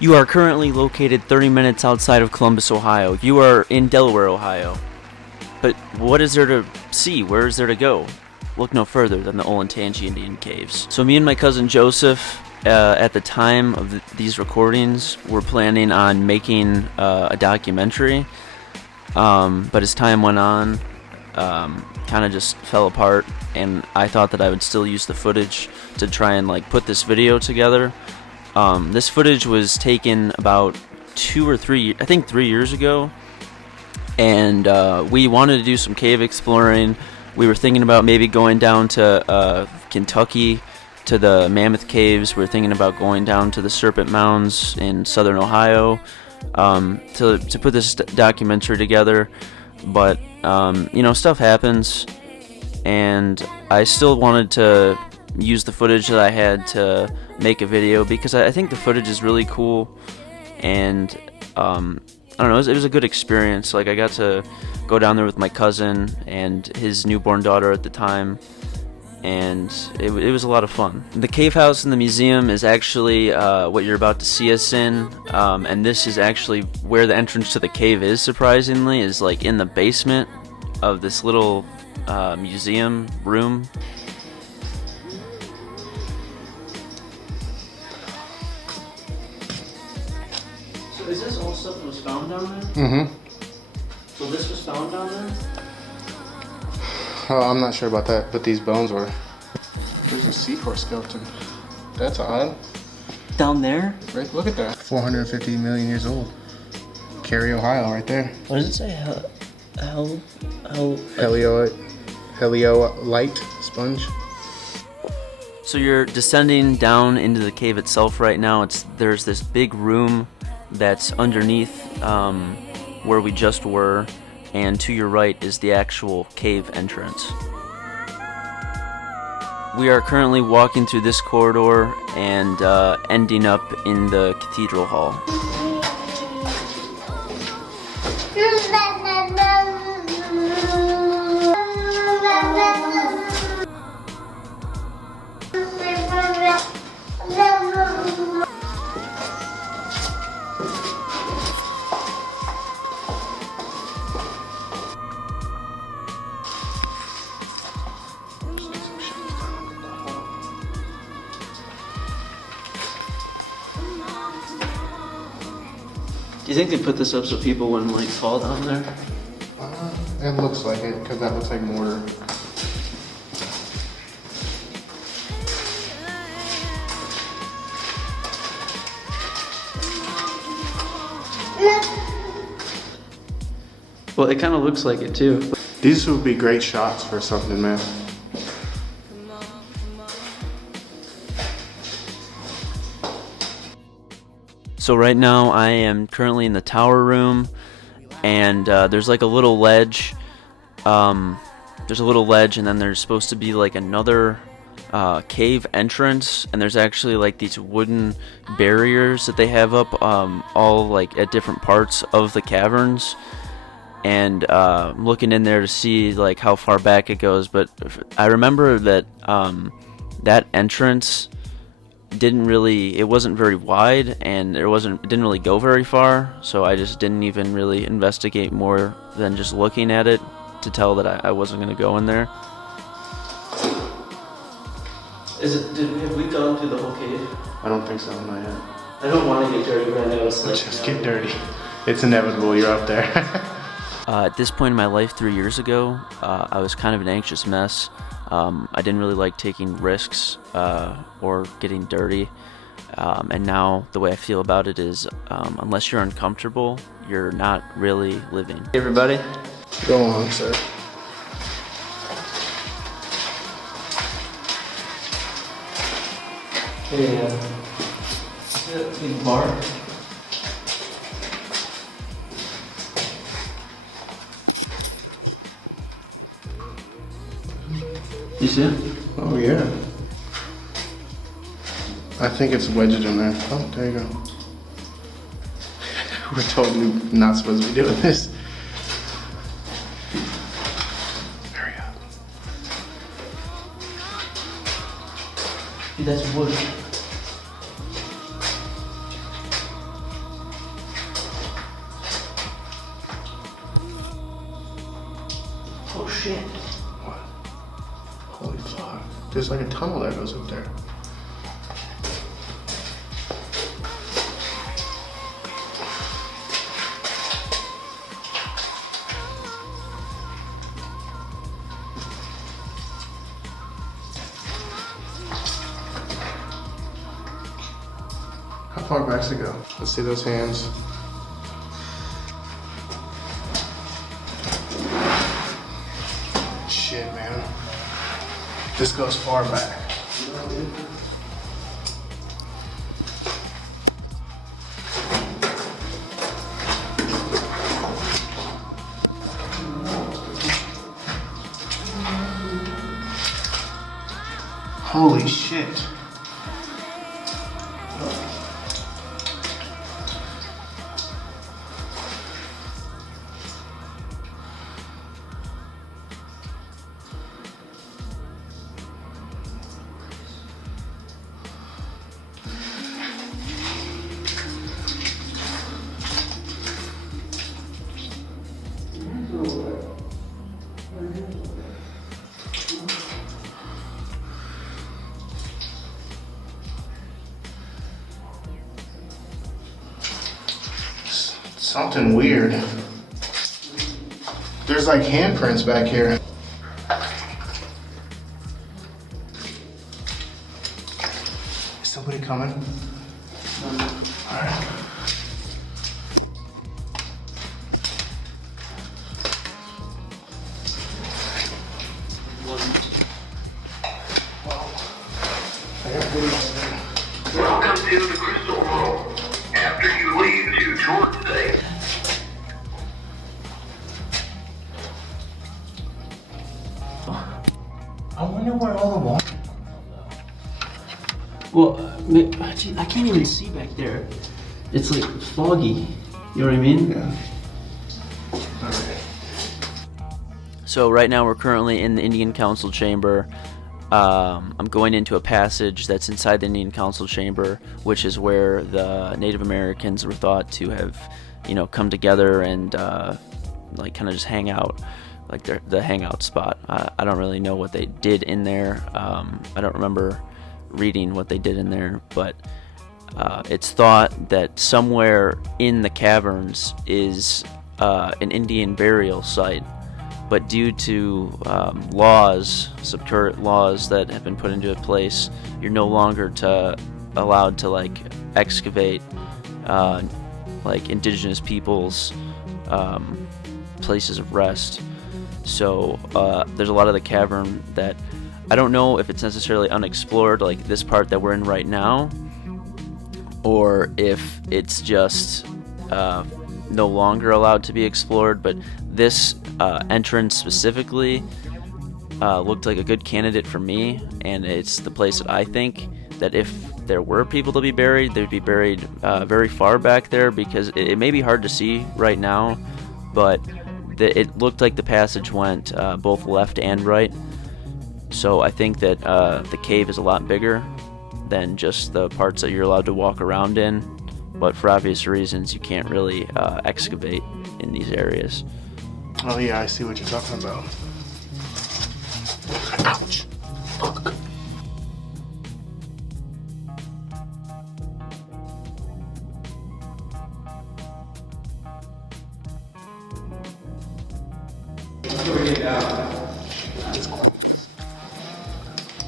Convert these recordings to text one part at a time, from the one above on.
You are currently located 30 minutes outside of Columbus, Ohio. You are in Delaware, Ohio. But what is there to see? Where is there to go? Look no further than the Olentangy Indian Caves. So me and my cousin Joseph, at the time of these recordings, were planning on making a documentary. But as time went on, kind of just fell apart, and I thought that I would still use the footage to try and put this video together. This footage was taken about 2 or 3, I think 3 years ago, and we wanted to do some cave exploring. We were thinking about maybe going down to Kentucky to the Mammoth Caves. We were thinking about going down to the Serpent Mounds in southern Ohio to put this documentary together, but stuff happens, and I still wanted to use the footage that I had to make a video because I think the footage is really cool, and I don't know, it was a good experience. I got to go down there with my cousin and his newborn daughter at the time, and it was a lot of fun. The cave house in the museum is actually what you're about to see us in, and this is actually where the entrance to the cave is, surprisingly, is in the basement of this little museum room. So is this all stuff that was found down there? Mm-hmm. So this was found down there? Oh, I'm not sure about that, but these bones were. There's a seahorse skeleton. That's odd. Down there? Right, look at that. 450 million years old. Cary, Ohio, right there. What does it say? Heliolite sponge. So you're descending down into the cave itself right now. There's this big room that's underneath where we just were, and to your right is the actual cave entrance. We are currently walking through this corridor and ending up in the Cathedral Hall. Do you think they put this up so people wouldn't fall down there? It looks like it, because that looks like mortar. Well, it kind of looks like it too. These would be great shots for something, man. So right now I am currently in the tower room, and there's a little ledge. There's a little ledge, and then there's supposed to be another cave entrance, and there's actually these wooden barriers that they have up all at different parts of the caverns, and looking in there to see how far back it goes. But I remember that that entrance it wasn't very wide, and it didn't really go very far, so I just didn't even really investigate more than just looking at it to tell that I wasn't going to go in there. Have we gone through the whole cave? I don't think so, not yet. I don't want to get dirty, but I know it's Just get dirty. It's inevitable, you're up there. At this point in my life 3 years ago, I was kind of an anxious mess. I didn't really like taking risks or getting dirty, and now the way I feel about it is unless you're uncomfortable, you're not really living. Hey everybody. Go on, sir. Hey, see that big bar? You see it? Oh yeah. I think it's wedged in there. Oh, there you go. We're totally not supposed to be doing this. Hurry up. Dude, that's wood. Oh shit. What? Holy fuck. There's like a tunnel that goes up there. How far back's it go? Let's see those hands. Shit, man. This goes far back. Holy shit. Something weird. There's like handprints back here. Is somebody coming? Alright. Welcome to the Cathedral Hall. After you leave to tour today. I wonder where all the water. Well, gee, I can't even see back there. It's like foggy. You know what I mean? Yeah. Alright. So right now we're currently in the Indian Council chamber. I'm going into a passage that's inside the Indian Council chamber, which is where the Native Americans were thought to have, come together and like kind of just hang out, like the hangout spot. I don't really know what they did in there. I don't remember reading what they did in there, but it's thought that somewhere in the caverns is an Indian burial site. But due to subcurrent laws that have been put into place, you're no longer allowed to like excavate like indigenous peoples' places of rest. So there's a lot of the cavern that I don't know if it's necessarily unexplored, like this part that we're in right now, or if it's just no longer allowed to be explored. But this entrance specifically looked like a good candidate for me, and it's the place that I think that if there were people to be buried, they'd be buried very far back there, because it may be hard to see right now, but it looked like the passage went both left and right. So I think that the cave is a lot bigger than just the parts that you're allowed to walk around in, but for obvious reasons you can't really excavate in these areas. Oh yeah, I see what you're talking about. Ouch. Fuck. It's quiet.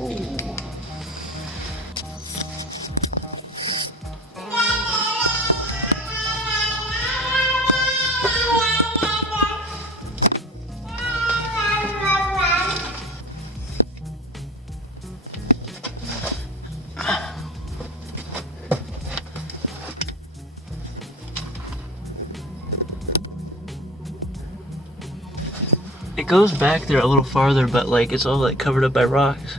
Ooh. It goes back there a little farther, but like it's all like covered up by rocks.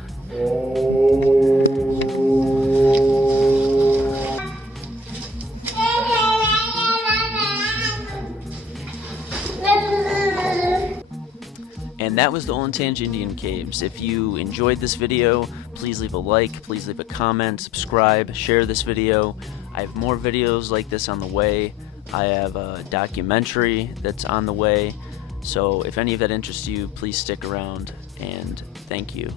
And that was the Olentangy Indian Caves. If you enjoyed this video, please leave a like, please leave a comment, subscribe, share this video. I have more videos like this on the way. I have a documentary that's on the way. So if any of that interests you, please stick around, and thank you.